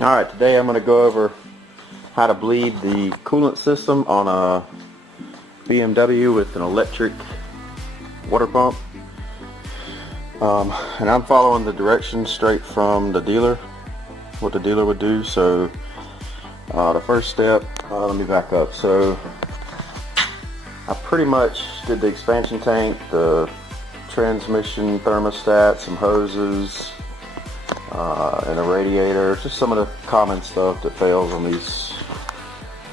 Alright, today I'm going to go over how to bleed the coolant system on a BMW with an electric water pump. And I'm following the directions straight from the dealer, what the dealer would do. So the first step, let me back up. So I pretty much did the expansion tank, the transmission thermostat, some hoses, and a radiator, just some of the common stuff that fails on these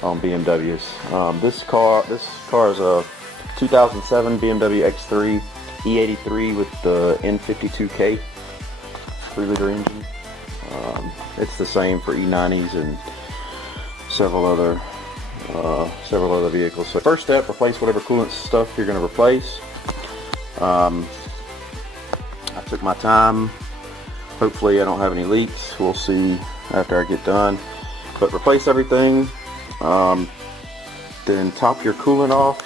BMWs. This car is a 2007 BMW X3 e83 with the N52k 3-liter engine. It's the same for E90s and several other vehicles. So first step, replace whatever coolant stuff you're going to replace. I took my time. Hopefully I don't have any leaks. We'll see after I get done. But replace everything. Then top your coolant off.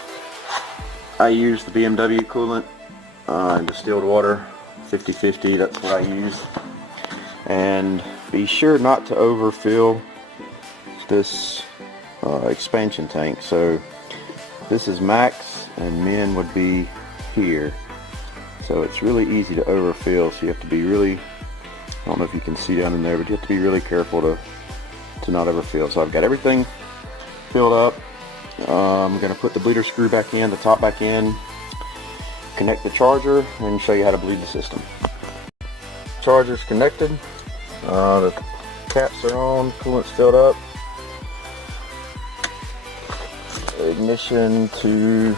I use the BMW coolant in distilled water, 50/50. That's what I use. And be sure not to overfill this expansion tank. So this is max, and min would be here. So it's really easy to overfill. So you have to be really, I don't know if you can see down in there, but you have to be really careful to not overfill. So I've got everything filled up. I'm going to put the bleeder screw back in, the top back in, connect the charger, and show you how to bleed the system. Charger's connected. The caps are on, coolant's filled up. Ignition to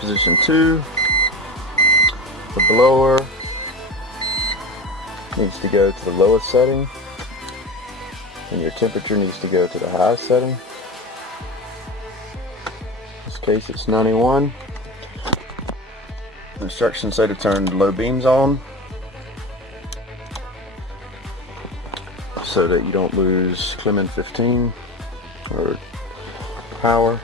position 2. The blower needs to go to the lowest setting, and your temperature needs to go to the highest setting. In this case it's 91. Instructions say to turn the low beams on so that you don't lose Coolant 15 or power.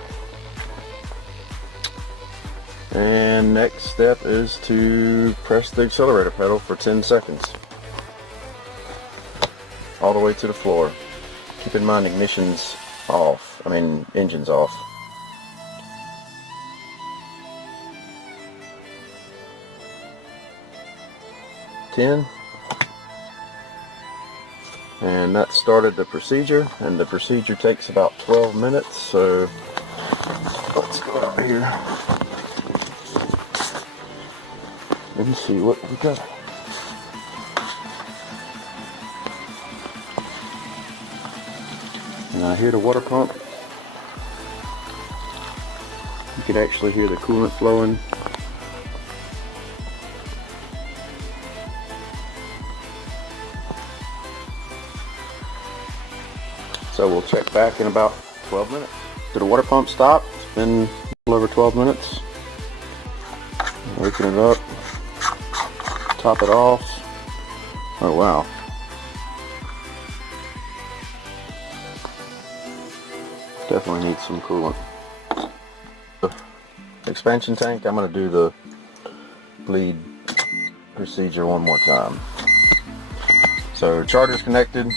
And next step is to press the accelerator pedal for 10 seconds. All the way to the floor. Keep in mind engine's off. 10. And that started the procedure, and the procedure takes about 12 minutes, so let's go out here and see what we got. And I hear the water pump. You can actually hear the coolant flowing. So we'll check back in about 12 minutes. Did the water pump stop? It's been a little over 12 minutes. Open it up. Top it off. Oh wow. Definitely needs some coolant. Expansion tank, I'm going to do the bleed procedure one more time. So charger's connected,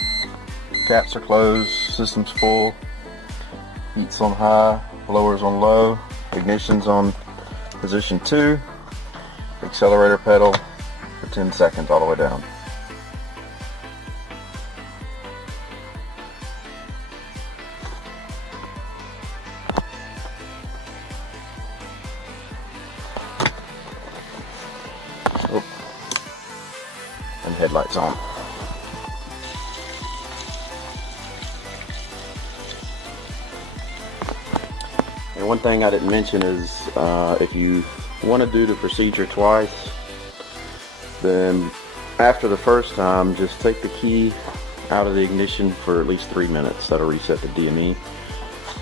caps are closed, system's full, heat's on high, blower's on low, ignition's on position 2, accelerator pedal for 10 seconds all the way down. Oh. And headlights on. And one thing I didn't mention is if you want to do the procedure twice, then after the first time just take the key out of the ignition for at least 3 minutes. That'll reset the DME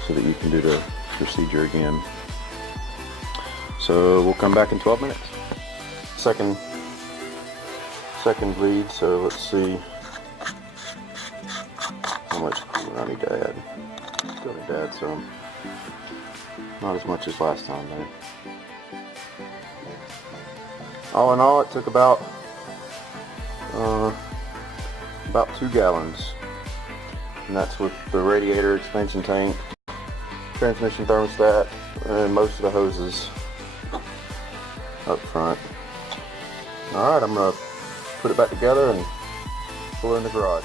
so that you can do the procedure again. So we'll come back in 12 minutes. Second bleed, so let's see how much coolant I need to add. Still need to add some. Not as much as last time though. All in all, it took about about 2 gallons. And that's with the radiator, expansion tank, transmission thermostat, and most of the hoses up front. Alright, I'm going to put it back together and pull it in the garage.